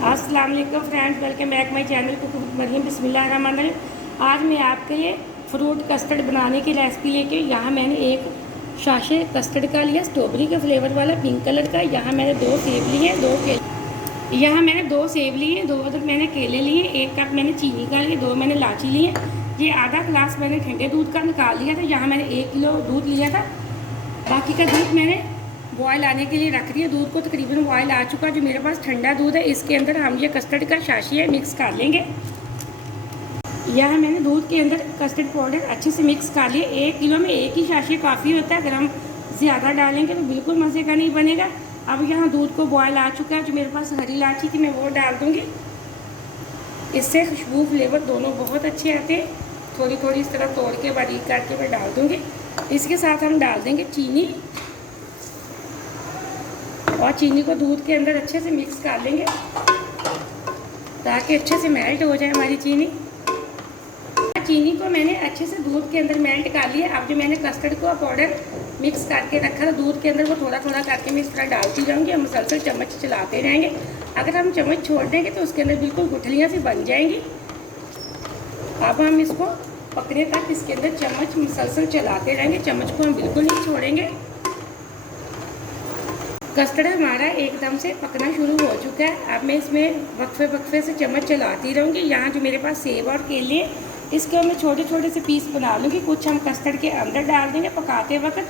अस्सलाम वालेकुम friends, welcome back my channel cook with Maryam. बिस्मिल्लाहिर्रहमानिर्रहीम। आज मैं आपके लिए फ्रूट कस्टर्ड बनाने की रेसिपी लेके यहाँ मैंने एक शाशे कस्टर्ड का लिया, स्ट्रॉबेरी के फ्लेवर वाला पिंक कलर का। यहाँ मैंने 2 सेब लिए, 2 केले। यहाँ मैंने 2 सेब लिए, 2 अदर मैंने केले लिए, 1 कप मैंने चीनी का लिए, 2 मैंने इलायची लिए। ये आधा ग्लास मैंने ठंडे दूध का निकाल लिया था। यहाँ मैंने 1 किलो दूध लिया था। बाकी का दूध मैंने बॉयल आने के लिए रख दिया। दूध को तकरीबन बॉयल आ चुका। जो मेरे पास ठंडा दूध है, इसके अंदर हम ये कस्टर्ड का शाशिया मिक्स कर लेंगे। यहाँ मैंने दूध के अंदर कस्टर्ड पाउडर अच्छे से मिक्स कर लिए। 1 किलो में 1 ही शाशिया काफ़ी होता है। अगर हम ज़्यादा डालेंगे तो बिल्कुल मज़े का नहीं बनेगा। अब यहाँ दूध को बॉयल आ चुका है। जो मेरे पास हरी इलायची थी मैं वो डाल दूँगी। इससे खुशबू फ्लेवर दोनों बहुत अच्छे आते हैं। थोड़ी थोड़ी इस तरह तोड़ के बारीक करके मैं डाल दूँगी। इसके साथ हम डाल देंगे चीनी, और चीनी को दूध के अंदर अच्छे से मिक्स कर लेंगे ताकि अच्छे से मेल्ट हो जाए हमारी चीनी। चीनी को मैंने अच्छे से दूध के अंदर मेल्ट कर लिया। अब जो मैंने कस्टर्ड को पाउडर मिक्स करके रखा था दूध के अंदर, वो थोड़ा थोड़ा करके मैं इस तरह डालती जाऊँगी। हम मुसलसल चम्मच चलाते रहेंगे। अगर हम चम्मच छोड़ देंगे तो उसके अंदर बिल्कुल गुठलियाँ सी बन जाएंगी। अब हम इसको पकने तक इसके अंदर चम्मच मुसलसल चलाते रहेंगे। चम्मच को हम बिल्कुल नहीं छोड़ेंगे। कस्टर्ड हमारा एकदम से पकना शुरू हो चुका है। अब मैं इसमें वक्फे से चम्मच चलाती रहूँगी। यहाँ जो मेरे पास सेब और केले, इसके मैं छोटे छोटे से पीस बना लूँगी। कुछ हम कस्टर्ड के अंदर डाल देंगे पकाते वक्त,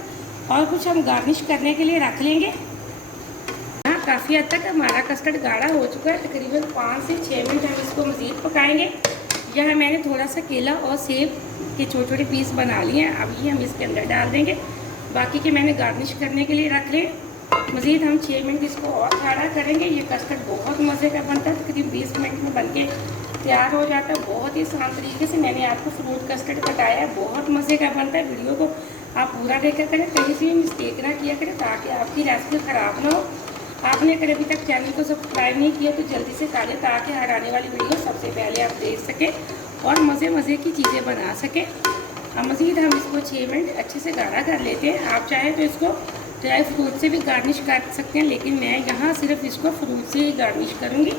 और कुछ हम गार्निश करने के लिए रख लेंगे। यहाँ काफ़ी हद तक हमारा कस्टर्ड गाढ़ा हो चुका है। तकरीबन 5 से 6 मिनट हम इसको मज़ीद पकाएँगे। यहाँ मैंने थोड़ा सा केला और सेब के छोटे छोटे पीस बना लिए हैं। अब ये हम इसके अंदर डाल देंगे। बाकी के मैंने गार्निश करने के लिए रख लें। मज़ीद हम 6 मिनट इसको और गाढ़ा करेंगे। ये कस्टर्ड बहुत मज़े का बनता है। तकरीबन 20 मिनट में बनके तैयार हो जाता है। बहुत ही आसान तरीके से मैंने आपको फ्रूट कस्टर्ड बताया है। बहुत मज़े का बनता है। वीडियो को आप पूरा देखा करें, कहीं से भी मिस्टेक ना किया करें ताकि आपकी रेसिपी ख़राब ना हो। आपने अगर अभी तक चैनल को सब्सक्राइब नहीं किया तो जल्दी से कर लें ताकि हर आने वाली वीडियो सबसे पहले आप देख सकें और मज़े की चीज़ें बना सकें। अब मज़ीद हम इसको 6 मिनट अच्छे से गाढ़ा कर लेते हैं। आप चाहें तो इसको ड्राई फ्रूट से भी गार्निश कर सकते हैं, लेकिन मैं यहाँ सिर्फ इसको फ्रूट से ही गार्निश करूँगी।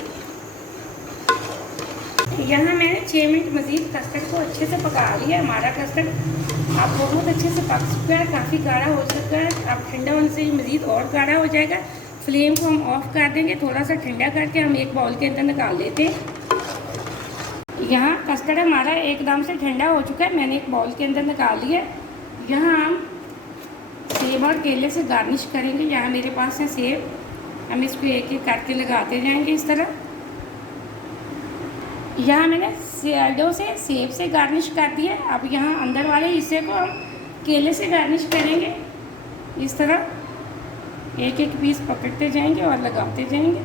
यहाँ मैंने 6 मिनट मज़ीद कस्टर्ड को अच्छे से पका लिया। हमारा कस्टर्ड अब बहुत अच्छे से पक चुका है, काफ़ी गाढ़ा हो चुका है। अब ठंडा होने से मज़ीद और गाढ़ा हो जाएगा। फ्लेम को हम ऑफ कर देंगे। थोड़ा सा ठंडा करके हम एक बाउल के अंदर निकाल लेते हैं। यहाँ कस्टर्ड हमारा एकदम से ठंडा हो चुका है। मैंने एक बाउल के अंदर निकाल लिया। यहाँ हम सेब और केले से गार्निश करेंगे। यहाँ मेरे पास है सेब। हम इसको एक एक करके लगाते जाएंगे इस तरह। यहाँ मैंने साइडों से सेब से गार्निश कर दिया। अब यहाँ अंदर वाले हिस्से को हम केले से गार्निश करेंगे। इस तरह एक एक पीस पकड़ते जाएंगे और लगाते जाएंगे।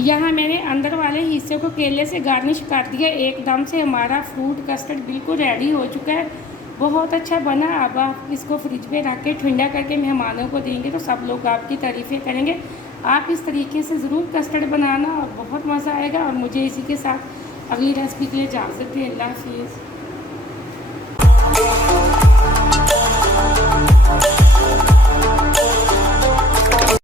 यहाँ मैंने अंदर वाले हिस्से को केले से गार्निश कर दिया। एकदम से हमारा फ्रूट कस्टर्ड बिल्कुल रेडी हो चुका है। बहुत अच्छा बना। अब आप इसको फ्रिज में रख के ठंडा करके मेहमानों को देंगे तो सब लोग आपकी तारीफ़ें करेंगे। आप इस तरीके से ज़रूर कस्टर्ड बनाना और बहुत मज़ा आएगा। और मुझे इसी के साथ अगली रेसिपी के लिए इजाज़त दें। अल्लाह हाफ़िज़।